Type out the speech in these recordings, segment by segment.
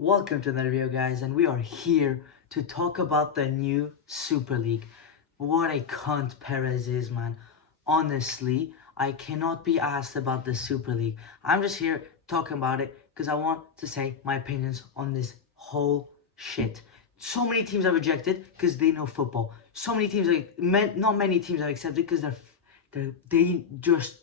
Welcome to another video, guys, and we are here to talk about the new Super League. What a cunt Perez is, man. Honestly, I cannot be asked about the Super League. I'm just here talking about it because I want to say my opinions on this whole shit. So many teams are rejected because they know football. So many teams, not many teams are accepted because they just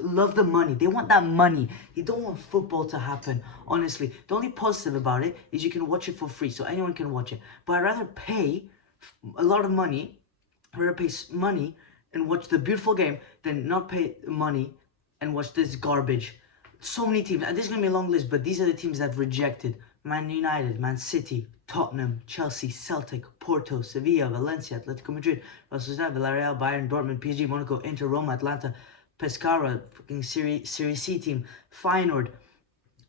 love the money. They want that money. They don't want football to happen. Honestly, the only positive about it is you can watch it for free, so anyone can watch it. But I'd rather pay a lot of money, I'd rather pay money and watch the beautiful game than not pay money and watch this garbage. So many teams, and this is gonna be a long list, but these are the teams that have rejected: Man United, Man City, Tottenham, Chelsea, Celtic, Porto, Sevilla, Valencia, Atletico Madrid, Real Sociedad, Villarreal, Bayern, Dortmund, PSG, Monaco, Inter, Roma, Atlanta, Pescara, fucking Serie C team, Feyenoord.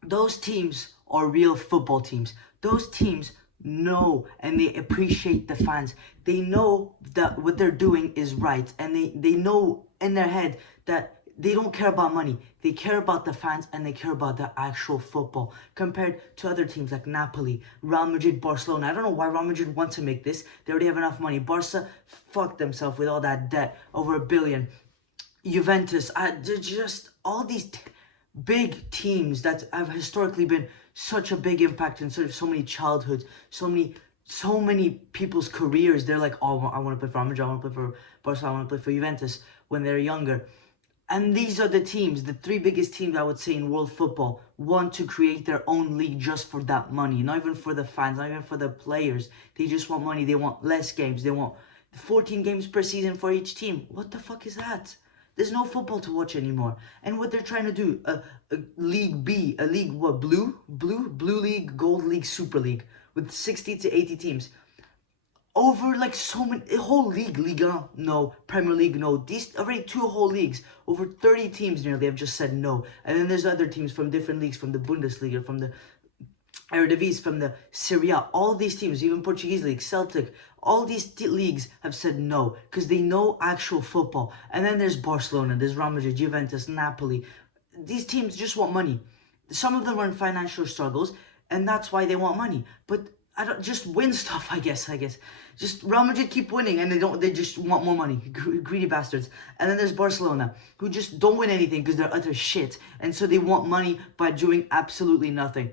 Those teams are real football teams. Those teams know and they appreciate the fans. They know that what they're doing is right, and they know in their head that they don't care about money. They care about the fans and they care about the actual football, compared to other teams like Napoli, Real Madrid, Barcelona. I don't know why Real Madrid want to make this. They already have enough money. Barca fucked themselves with all that debt, over $1 billion. Juventus, just all these big teams that have historically been such a big impact in so many childhoods, so many people's careers. They're like, oh, I want to play for Real Madrid, I want to play for Barcelona, I want to play for Juventus when they're younger. And these are the teams, the three biggest teams I would say in world football, want to create their own league just for that money. Not even for the fans, not even for the players. They just want money. They want less games. They want 14 games per season for each team. What the fuck is that? There's no football to watch anymore. And what they're trying to do, a League B, a league, what, Blue League, Gold League, Super League, with 60 to 80 teams. Over like so many, a whole league, Liga, no, Premier League, no. These already two whole leagues, over 30 teams nearly have just said no. And then there's other teams from different leagues, from the Bundesliga, from the Eredivisie, from the Serie A. All these teams, even Portuguese league, Celtic, all these leagues have said no because they know actual football. And then there's Barcelona, there's Real Madrid, Juventus, Napoli. These teams just want money. Some of them are in financial struggles, and that's why they want money. But I don't just win stuff. I guess. Just Real Madrid keep winning, and they just want more money. Greedy bastards. And then there's Barcelona, who just don't win anything because they're utter shit, and so they want money by doing absolutely nothing.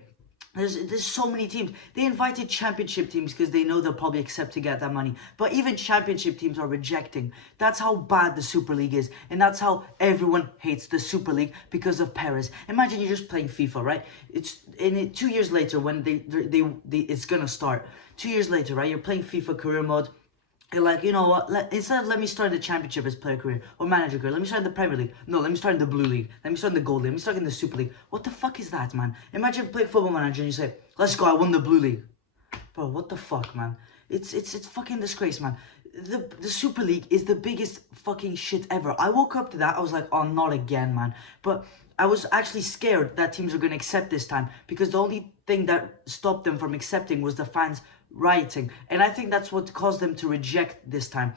There's so many teams. They invited championship teams because they know they'll probably accept to get that money. But even championship teams are rejecting. That's how bad the Super League is. And that's how everyone hates the Super League, because of Perez. Imagine you're just playing FIFA, right? It's 2 years later when it's gonna start. 2 years later, right? You're playing FIFA career mode. You're like, you know what, instead of let me start the championship as player career or manager career, let me start in the Premier League. No, let me start in the Blue League. Let me start in the Gold League. Let me start in the Super League. What the fuck is that, man? Imagine playing Football Manager and you say, let's go, I won the Blue League. Bro, what the fuck, man? It's fucking disgrace, man. The Super League is the biggest fucking shit ever. I woke up to that, I was like, oh, not again, man. But I was actually scared that teams were going to accept this time, because the only thing that stopped them from accepting was the fans rioting. And I think that's what caused them to reject this time,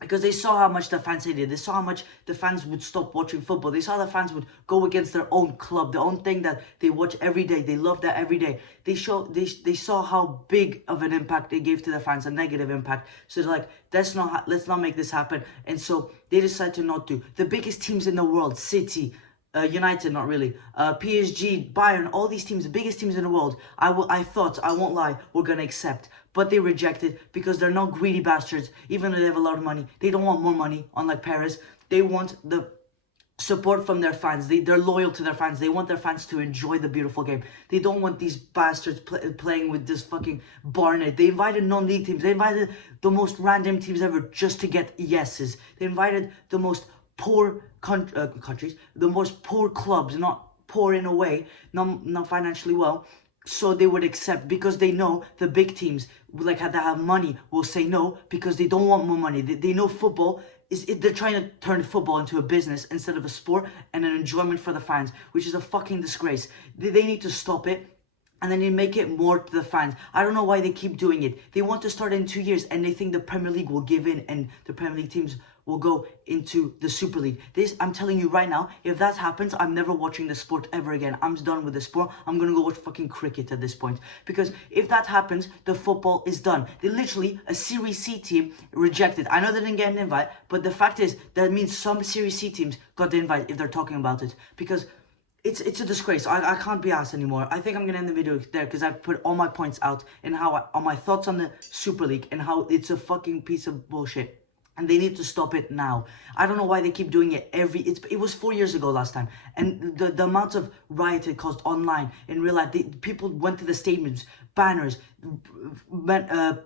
because they saw how much the fans hated. They saw how much the fans would stop watching football. They saw the fans would go against their own club, their own thing that they watch every day. They love that every day. They saw how big of an impact they gave to the fans, a negative impact. So they're like, let's not make this happen. And so they decided to not do. The biggest teams in the world, City, United, not really, PSG, Bayern, all these teams, the biggest teams in the world, I thought, I won't lie, were gonna accept. But they rejected because they're not greedy bastards. Even though they have a lot of money, they don't want more money, unlike Perez. They want the support from their fans. They're loyal to their fans. They want their fans to enjoy the beautiful game. They don't want these bastards playing with this fucking Barnet. They invited non-league teams. They invited the most random teams ever just to get yeses. They invited the most poor countries, the most poor clubs, not poor in a way, not financially well, so they would accept, because they know the big teams, like that have money, will say no because they don't want more money. They know football they're trying to turn football into a business instead of a sport and an enjoyment for the fans, which is a fucking disgrace. They need to stop it. And then they make it more to the fans. I don't know why they keep doing it. They want to start in 2 years, and they think the Premier League will give in, and the Premier League teams will go into the Super League. This, I'm telling you right now, if that happens, I'm never watching the sport ever again. I'm done with the sport. I'm gonna go watch fucking cricket at this point. Because if that happens, the football is done. They literally, a Series C team rejected. I know they didn't get an invite, but the fact is, that means some Series C teams got the invite if they're talking about it. Because it's a disgrace. I can't be asked anymore. I think I'm gonna end the video there because I've put all my points out and on my thoughts on the Super League and how it's a fucking piece of bullshit. And they need to stop it now. I don't know why they keep doing it it was 4 years ago last time. And the amount of riot it caused online, in real life, people went to the stadiums, banners,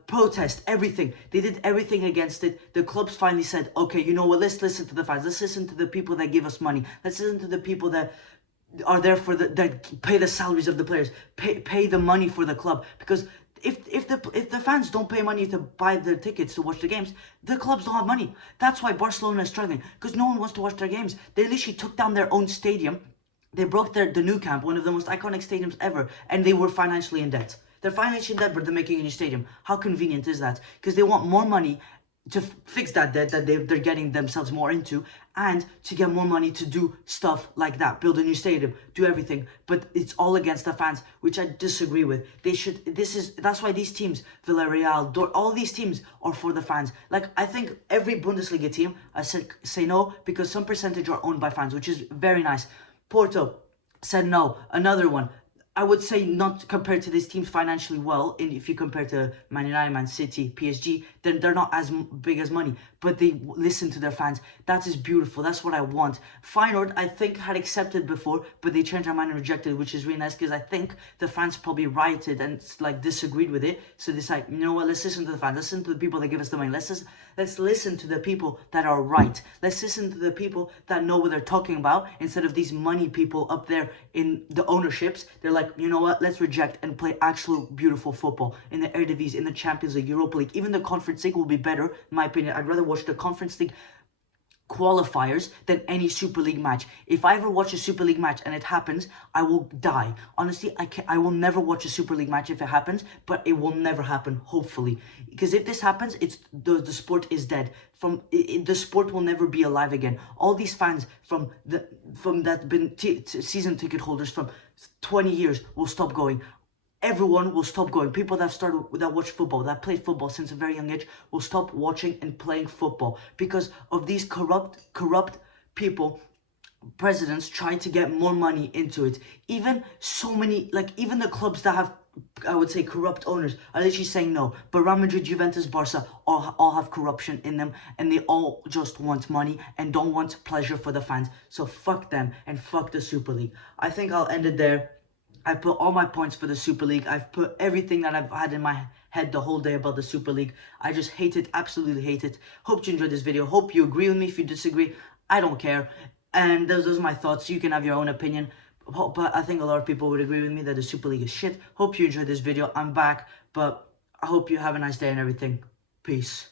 protest, everything. They did everything against it. The clubs finally said, okay, you know what, let's listen to the fans. Let's listen to the people that give us money. Let's listen to the people that are there for that pay the salaries of the players, pay the money for the club. Because if the fans don't pay money to buy their tickets to watch the games, the clubs don't have money. That's why Barcelona is struggling, because no one wants to watch their games. They literally took down their own stadium. They broke the Nou Camp, one of the most iconic stadiums ever, and they were financially in debt. They're financially in debt, but they're making a new stadium. How convenient is that? Because they want more money to fix that debt that they're getting themselves more into, and to get more money to do stuff like that, build a new stadium, do everything. But it's all against the fans, which I disagree with. That's why these teams, Villarreal, all these teams are for the fans. Like, I think every Bundesliga team, I say no, because some percentage are owned by fans, which is very nice. Porto said no. Another one, I would say not compared to these teams financially well. And if you compare to Man United, Man City, PSG, then they're not as big as money. But they listen to their fans. That is beautiful. That's what I want. Feyenoord, I think, had accepted before, but they changed their mind and rejected it, which is really nice, because I think the fans probably rioted and like disagreed with it. So they decided, you know what, let's listen to the fans. Listen to the people that give us the money. Let's listen to the people that are right. Let's listen to the people that know what they're talking about, instead of these money people up there in the ownerships. They're like, you know what, let's reject and play actual beautiful football in the Eredivisie, in the Champions League, Europa League. Even the Conference League will be better, in my opinion. I'd rather watch the Conference League qualifiers than any Super League match. If I ever watch a Super League match and it happens, I will die. Honestly, I will never watch a Super League match if it happens, but it will never happen, hopefully. Because if this happens, it's the sport is dead. The sport will never be alive again. All these fans from that been season ticket holders from 20 years will stop going. Everyone will stop going. People that watch football, that play football since a very young age, will stop watching and playing football because of these corrupt people. Presidents trying to get more money into it. Even so many, like, even the clubs that have, I would say, corrupt owners are literally saying no. But Real Madrid, Juventus, Barca all have corruption in them, and they all just want money and don't want pleasure for the fans. So fuck them and fuck the Super League. I think I'll end it there. I put all my points for the Super League. I've put everything that I've had in my head the whole day about the Super League. I just hate it, absolutely hate it. Hope you enjoyed this video. Hope you agree with me. If you disagree, I don't care. And those are my thoughts. You can have your own opinion. But I think a lot of people would agree with me that the Super League is shit. Hope you enjoyed this video. I'm back. But I hope you have a nice day and everything. Peace.